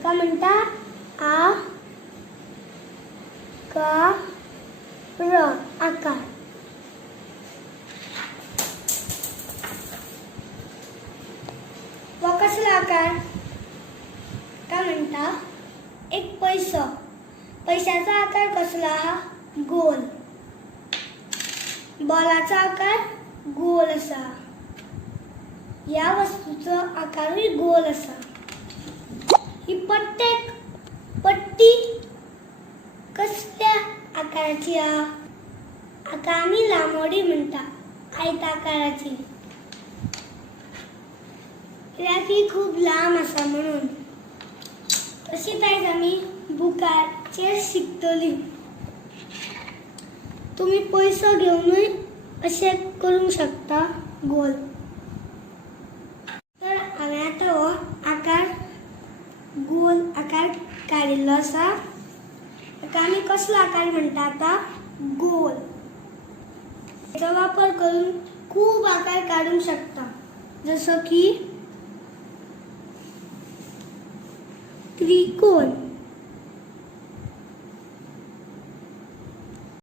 एका म्हणता आ का र आकार. व कसला आकार का म्हणता एक पैसो. पैशाचा आकार कसला हा गोल. बॉलाचा आकार गोल असा. या वस्तूचा आकारही गोल असा. ही पट्टी कसल्या आकाराची हा आम्ही लांबोडी म्हणता आयताकाराची. ही खूप लांब असा म्हणून. तशीच आयज आम्ही बुकाचेर शिकतली. तुम्ही पैसो घेऊनय असे करू शकता गोल. तर हांवें आतां हो आकार गोल आकार काडिल्लो आसा. ताका आमी कसलो आकार म्हणटा आता गोल. याचा वापर करून खूप आकार काढू शकता. जसं की त्रिकोण.